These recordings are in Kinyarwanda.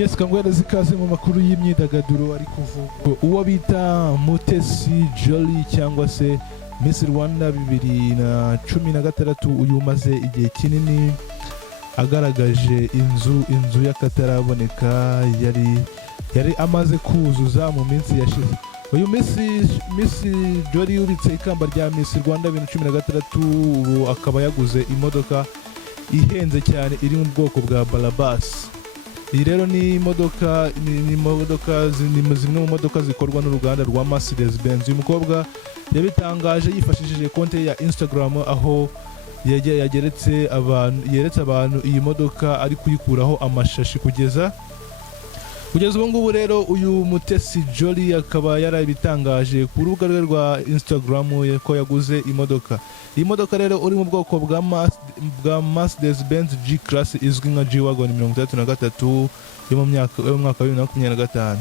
Yes, kangwera zikaze mu makuru y'imyidagaduro ari kuvuga uwo bita Mutesi Jolly cyangwa se Miss Rwanda 2016 uyu umaze igihe kinini agaragaje inzu y'akataraboneka yari amaze kuzuza mu minsi yashize. Uyu Miss Jolly ubitse ikamba rya Miss Rwanda 2016 ubu akaba yaguze imodoka ihenze cyane iri mu bwoko bwa Barabas. Iyi rero ni zimwe mu modoka zikorwa n'uruganda rwa Mercedes Benz. Uyu mukobwa yabitangaje yifashishije konti ya Instagram aho yeretse abantu iyi modoka ari kuyikuraho amashashi kugeza ubu ngubu. Rero uyu Mutesi Jolly akaba yarabitangaje ku rubuga rwe rwa Instagram ko yaguze imodoka. Iyi modoka rero uri mu bwoko bwa Mercedes Benz G Class izwi nka G-Wagon 33 yo mu mwaka wa 2025.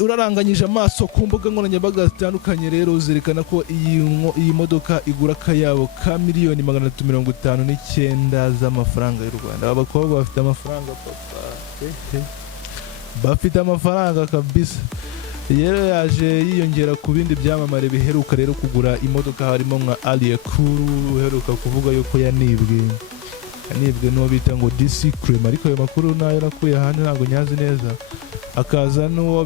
Uraranganyije amaso ku mbuga nkoranyambaga zitandukanye rero zerekana ko iyi modoka igura akayabo ka miliyoni 359 z'amafaranga y'u Rwanda. Abakobwa bafite amafaranga papa, bafite amafaranga kabisa. Rero yaje yiyongera ku bindi byamamare biheruka rero kugura imodoka, harimo nka Aliyekuru uheruka kuvuga yuko yanibwe n'uwo bita ngo DC Cream, ariko ayo makuru nayo nakuye hano ntabwo nyazi neza. Akaza n'uwo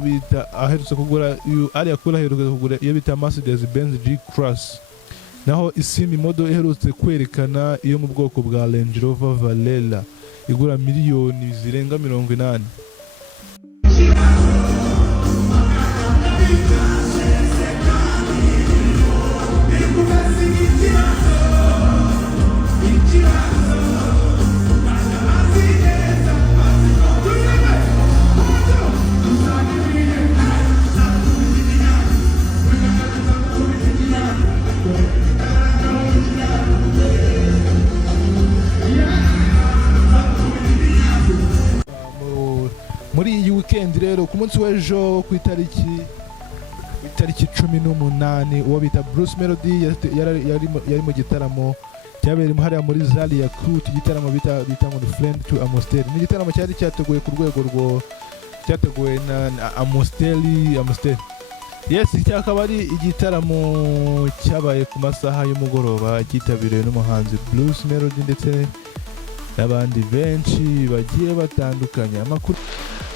bita aherutse kugura Aliyekuru aheruka kugura iyo bita Mercedes Benz G Class, naho Isimbi Modo iherutse kwerekana iyo mu bwoko bwa Range Rover Valera igura miliyoni zirenga 80. Muri iyi weekend rero ku munsi w'ejo ku itariki 18 uwo bita Bruce Melody yari mu gitaramo cyabereye hariya muri Zalia Crew, igitaramo bita ngo Friend to Amstel. Ni igitaramo cyari cyateguye ku rwego cyateguwe na Amstel. Yes, cyakaba ari igitaramo cyabaye ku masaha y'umugoroba cyitabiriwe n'umuhanzi Bruce Melody ndetse n'abandi benshi bagiye batandukanye. Amakuru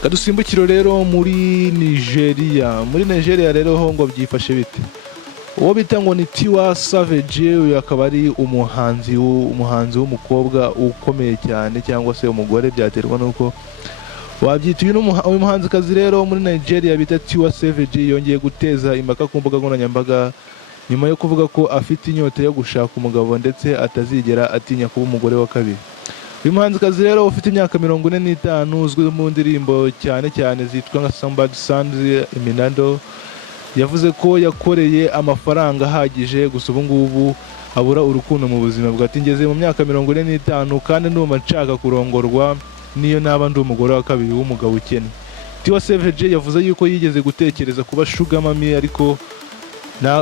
kadusimbukiro rero muri Nigeria rero ho ngo byifashe bite. Uwo bita ngo ni TIWA Savage, uyu akaba ari umuhanzi w'umukobwa ukomeye cyane cyangwa se umugore, byaterwa nuko wabyita. Uyu muhanzikazi rero muri Nigeria bita TIWA Savage yongeye guteza impaka ku mbuga nkoranyambaga nyuma yo kuvuga ko afite inyota yo gushaka umugabo ndetse atazigera atinya kuba umugore wa kabiri. Uyu muhanzikazi rero ufite imyaka 45 uzwi mu ndirimbo cyane zitwa nka Somebody Sons Eminado, yavuze ko yakoreye amafaranga ahagije gusa ubu ngubu abura urukundo mu buzima bwe. Ati ngeze mu myaka 45 kandi ndumva nshaka kurongorwa niyo naba ndi umugore wa kabiri w'umugabo ukene. TIWA Savage yavuze yuko yigeze gutekereza kuba sugar mami ariko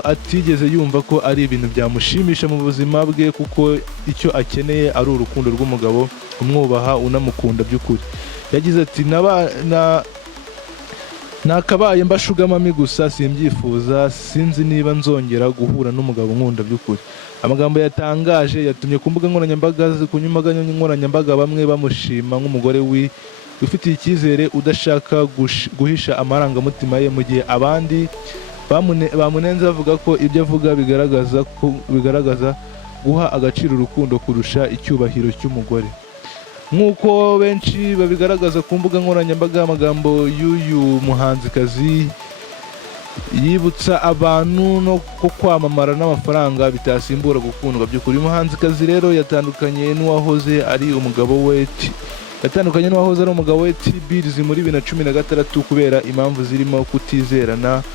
atigeze yumva ko ari ibintu byamushimisha mu buzima bwe, kuko icyo akeneye ari urukundo rw'umugabo umwubaha unamukunda by'ukuri. Yagize ati nakabaye mba sugar mami gusa simbyifuza, sinzi niba nzongera guhura n'umugabo nkunda by'ukuri. Amagambo yatangaje yatumye ku mbuga nkoranyambaga bamwe bamushima nk'umugore ufitiye icyizere udashaka guhisha amarangamutima ye, mu gihe abandi bamunenze bavuga ko ibyo avuga bigaragaza guha agaciro urukundo kurusha icyubahiro cy'umugore. Nk'uko benshi babigaragaza ku mbuga nkoranyambaga, amagambo y'uyu muhanzikazi yibutsa abantu no ko kwamamara n'amafaranga bitasimbura gukundwa by'ukuri. Uyu muhanzikazi rero yatandukanye n'uwahoze ari umugabo we T-Bills muri 2016 kubera impamvu zirimo kutizerana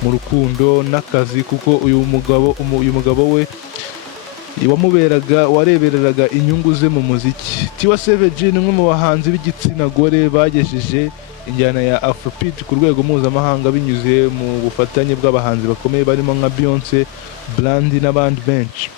mu rukundo n'akazi, kuko uyu mugabo we warebereraga inyungu ze mu muziki. TIWA Savage ni umwe mu bahanzi b'igitsina gore bagejeje injyana ya Afrobeat ku rwego mpuzamahanga binyuze mu bufatanye bw'abahanzi bakomeye barimo nka Beyonce, Brandy n'abandi benshi.